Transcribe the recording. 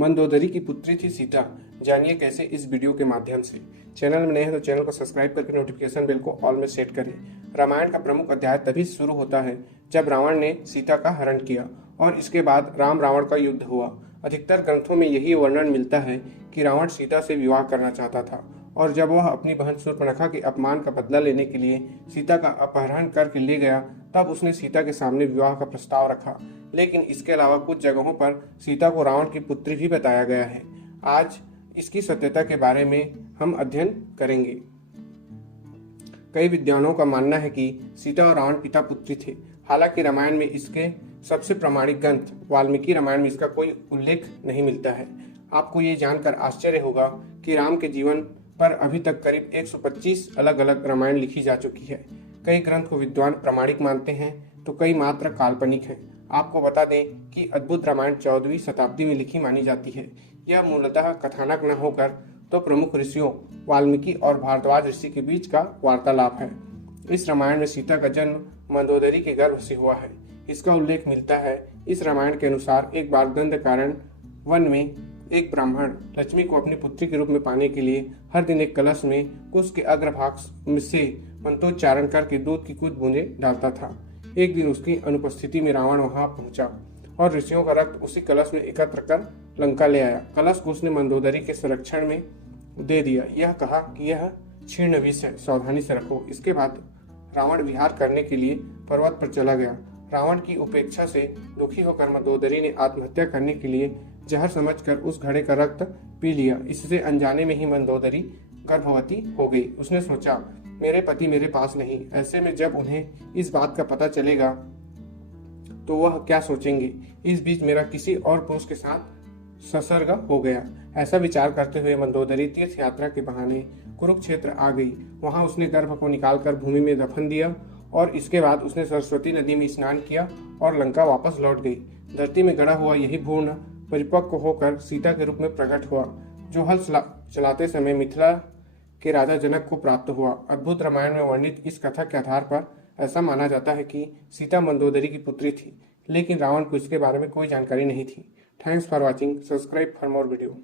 मंदोदरी की पुत्री थी सीता। जानिए कैसे इस वीडियो के माध्यम से। चैनल में नए हैं तो चैनल को सब्सक्राइब करके नोटिफिकेशन बेल को ऑल में सेट करें। रामायण का प्रमुख अध्याय तभी शुरू होता है जब रावण ने सीता का हरण किया और इसके बाद राम रावण का युद्ध हुआ। अधिकतर ग्रंथों में यही वर्णन मिलता है कि रावण सीता से विवाह करना चाहता था और जब वह अपनी बहन शूर्पणखा के अपमान का बदला लेने के लिए सीता का अपहरण करके ले गया तब उसने सीता के सामने विवाह का प्रस्ताव रखा। लेकिन इसके अलावा कुछ जगहों पर सीता को रावण की पुत्री भी बताया गया है। आज इसकी सत्यता के बारे में हम अध्ययन करेंगे। कई विद्वानों का मानना है कि सीता और रावण पिता पुत्री थे। हालांकि रामायण में इसके सबसे प्रामाणिक ग्रंथ वाल्मीकि रामायण में इसका कोई उल्लेख नहीं मिलता है। आपको ये जानकर आश्चर्य होगा कि राम के जीवन पर अभी तक करीब 125 अलग अलग रामायण लिखी जा चुकी है। कई ग्रंथ को विद्वान प्रामाणिक मानते हैं तो कई मात्र काल्पनिक हैं। आपको बता दें कि अद्भुत रामायण 14वीं शताब्दी में लिखी मानी जाती है। यह मूलतः कथानक न होकर तो प्रमुख ऋषियों वाल्मीकि और भारद्वाज ऋषि के बीच का वार्तालाप है। इस रामायण में सीता का जन्म मंदोदरी के गर्भ से हुआ है। इसका उल्लेख मिलता है। इस रामायण के अनुसार एक बार दंडकारण्य वन में एक ब्राह्मण लक्ष्मी को अपनी पुत्री के रूप में पाने के लिए हर दिन एक कलश में कुश के अग्रभाग से मंत्रोच्चारण करके दूध की कुछ बूंदें डालता था। एक दिन उसकी अनुपस्थिति में रावण वहां पहुंचा और ऋषियों का रक्त उसी कलश में एकत्र कर लंका ले आया। कलश को उसने मंदोदरी के संरक्षण में दे दिया। यह कहा कि यह क्षीण विष है, सावधानी से रखो। इसके बाद रावण विहार करने के लिए पर्वत पर चला गया। रावण की उपेक्षा से दुखी होकर मंदोदरी ने आत्महत्या करने के लिए जहर समझकर उस घड़े का रक्त पी लिया। इससे अनजाने में ही मंदोदरी गर्भवती हो गई। उसने सोचा मेरे पति मेरे पास नहीं, ऐसे में जब उन्हें इस बात का पता चलेगा तो वह क्या सोचेंगे। इस बीच मेरा किसी और पुरुष के साथ संसर्ग हो गया। ऐसा विचार करते हुए मंदोदरी तीर्थ यात्रा के बहाने कुरुक्षेत्र आ गई। वहां उसने गर्भ को निकालकर भूमि में दफन दिया और इसके बाद उसने सरस्वती नदी में स्नान किया और लंका वापस लौट गई। धरती में गड़ा हुआ यही भ्रूण परिपक्व होकर सीता के रूप में प्रकट हुआ, जो हल चलाते समय मिथिला के राजा जनक को प्राप्त हुआ। अद्भुत रामायण में वर्णित इस कथा के आधार पर ऐसा माना जाता है कि सीता मंदोदरी की पुत्री थी, लेकिन रावण को इसके बारे में कोई जानकारी नहीं थी। Thanks for watching. Subscribe for more video.